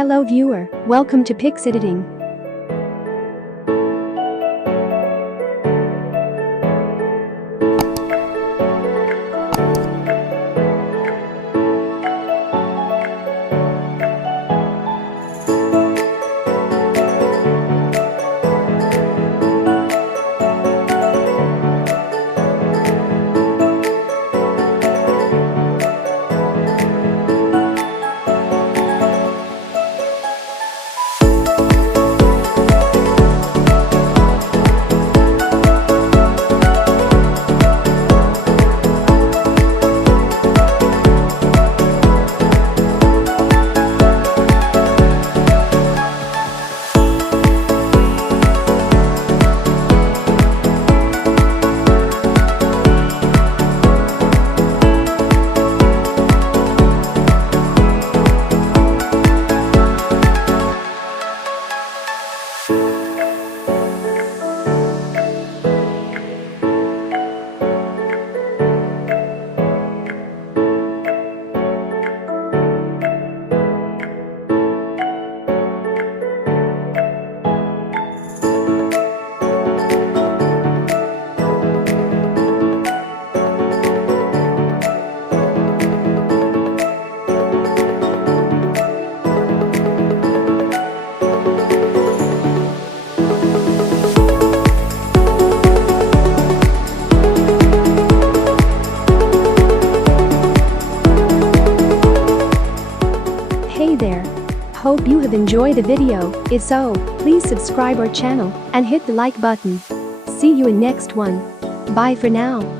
Hello viewer, welcome to Pix Editing. Hey there! Hope you have enjoyed the video. If so, please subscribe our channel and hit the like button. See you in next one. Bye for now.